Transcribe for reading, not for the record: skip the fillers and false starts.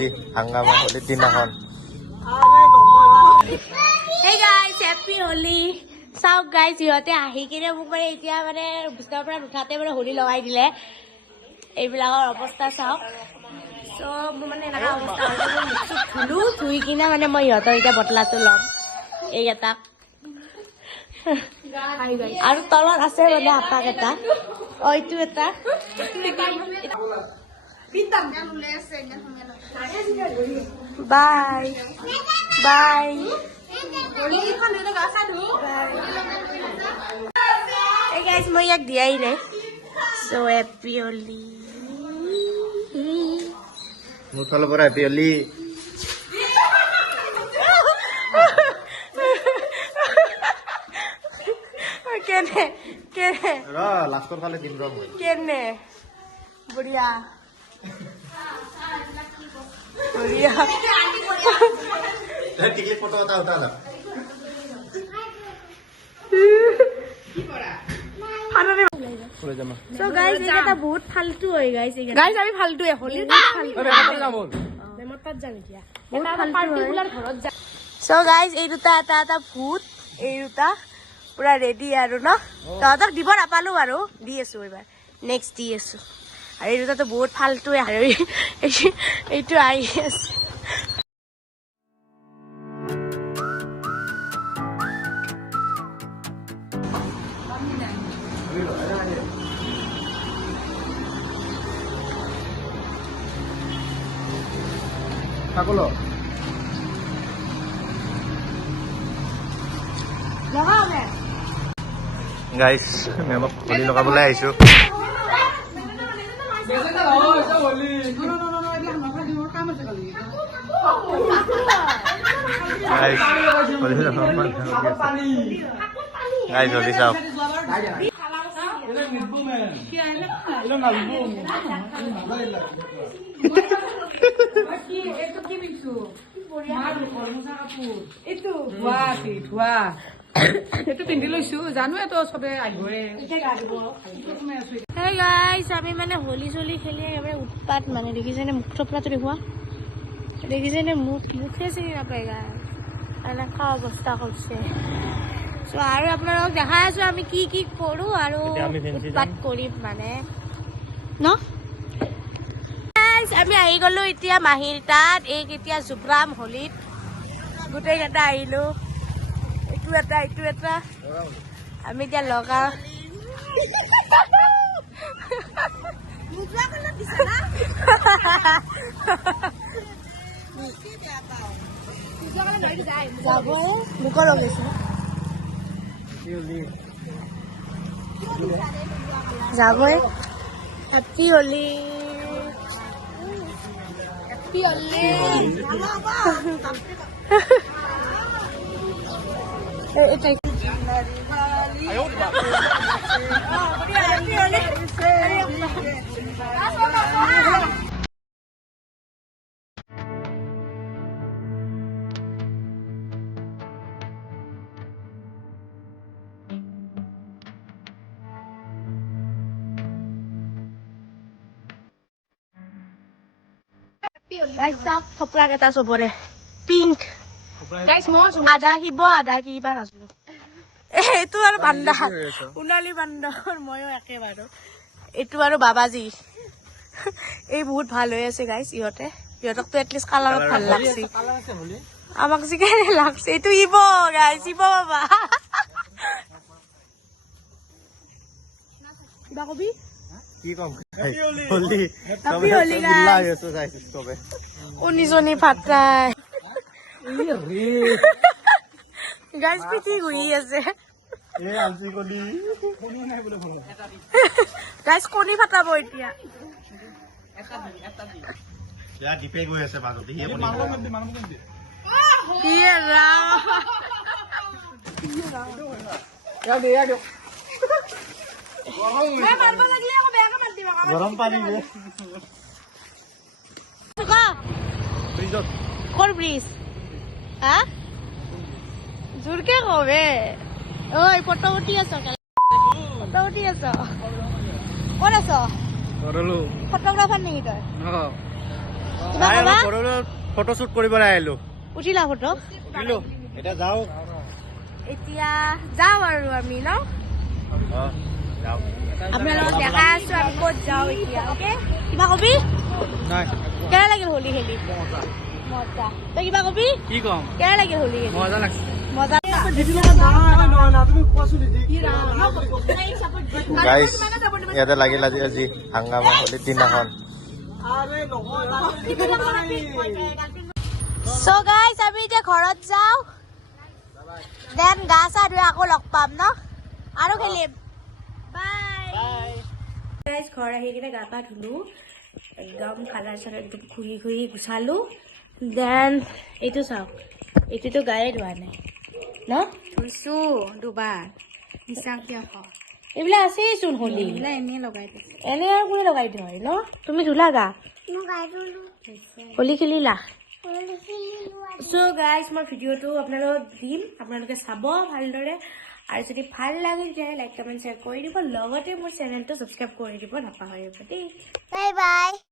আজি হাংগামা হোলিৰ দিনাখন। Hey guys, happy Holi. চাওক গাইজ ইহঁতে আহি কিনে মোক মানে এতিয়া মানে বিছনাৰ পৰা নুঠাতে মানে হোলী লগাই দিলে। এইবিলাকৰ অৱস্থা চাওক। চ' মোৰ মানে এনেকুৱা অৱস্থা হৈছে মই মুখ চুখ ধুলো ধুই কিনে মানে মই ইহঁতৰ এতিয়া বটলাটো ল'ম এইকেইটাক। আৰু তলত আছে মানে আটাক এটা এইটো এটা বাই বাই। Hey guys, মই ইয়াক দিয়াই নাই। So happy Holi. মোৰ ফালৰ পৰা হেপী হোলী। কেনে কেনে লাষ্টৰ ফালে দিম ৰ মই। কেনে বঢ়িয়া বঢ়িয়া। টিকলি ফটো এটা উঠা না। So guys, এটা বহুত ফালতু হয় guys। গাইজ আমি ফালতু হলি So guys, এই দুটা এটা এটা ভূত, এই দুটা পুৰা ৰেডি আৰু ন তহঁতক দিব নাপালো বাৰু দি আছো এইবাৰ নেক্সট দি আছো। আৰু এই দুটাতো বহুত ফালতু আৰু এইটো আহি আছে। থাকলো গাইজ মেমক হোলী লগাবলৈ আহিছো। গাইজ হোলী চাওক। পিন্ধি লৈছো জানোৱে তো চবে আহিবই। Hey guys, আমি মানে হোলী চলি খেলি একেবাৰে উৎপাত মানে দেখিছেনে মুখ থপৰাটো দেখুৱা দেখিছেনে মুখে চিনি নাপায় গাই এনেকুৱা অৱস্থা কৰিছে। চ' আৰু আপোনালোকক দেখাই আছো আমি কি কি কৰো আৰু উৎপাত কৰিম মানে ন। আমি আহি গলো এতিয়া মাহীৰ তাত। এই এতিয়া জুগ্ৰাম হোলীত গোটেইকেইটা আহিলো। এইটো এটা আমি এতিয়া লগা যাব মোকো লগাইছো যাবই। Happy Holi happy Holi. থপৰা কেইটা চবৰে পিংক আধা শিৱ আধা কিবা নাজানো। এইটো আৰু বান্দা সোণালী বান্দৰ ময়ো একে বাৰু। এইটো আৰু বাবাজী এই বহুত ভাল হৈ আছে গাইজ। ইহঁতকতো এটলিষ্ট কালাৰত ভাল লাগছে আমাক যি কেনে লাগছে। এইটো ইব গাইজ ইব বাবা কিবা কবি কি কম হোলী হেপী হোলী গাইজ। উনিজনী ফাটাই গাইজ পিঠি ঘূৰি আছে গাইজ কণী ফাটাব এতিয়া। দীপে গৈ আছে মাজতে গৰম পানী ক'ৰ ব্ৰিজ হা জোৰকে কবে। ঐ ফটো উঠি আছ ফটো উঠি আছ ক'ত আছ ফটোগ্ৰাফাৰ নেকি তই? কিবা কবা ফটোশ্বুট কৰিবলৈ আহিলো উঠিলা ফটো এতিয়া যাওঁ এতিয়া যাওঁ আৰু আমি ন যাওঁ আপোনালোকক দেখাই আছো আমি ক'ত যাওঁ এতিয়া অ'কে কিবা কবি নাই কেনে লাগিল হোলী খেলি মজা তই কিবা কবি কি কম কেনে লাগিল হোলী খেলি মজা লাগছে মজা গাইজ ইয়াতে লাগিল আজি হাংগামা হোলীৰ দিনাখন So guys, আমি এতিয়া ঘৰত যাওঁ দেন গা চা ধুই আকৌ লগ পাম ন আৰু খেলিম বাই গাইজ ঘৰ আহি কিনে গা পা ধুলো একদম কালাৰ চালাৰ একদম ঘঁহি ঘঁহি গুচালো দেন এইটো চাওক এইটোতো গায়ে ধোৱা নাই ন ধুইছো দুবাৰ মিছা কিয় কওঁ এইবিলাক আছেই চোন হোলী এইবিলাক এনেই লগাই দিছো এনে আৰু কোনে লগাই থয় ন তুমি ধুলা গা হোলী খেলিলা চ' গাইজ মই ভিডিঅ'টো আপোনালোকক দিম আপোনালোকে চাব ভালদৰে আৰু যদি ভাল লাগে তেতিয়াহ'লে লাইক কমেণ্ট শ্বেয়াৰ কৰি দিব লগতে মোৰ চেনেলটো ছাবস্ক্ৰাইব কৰি দিব নাপাহৰিব দেই Bye bye.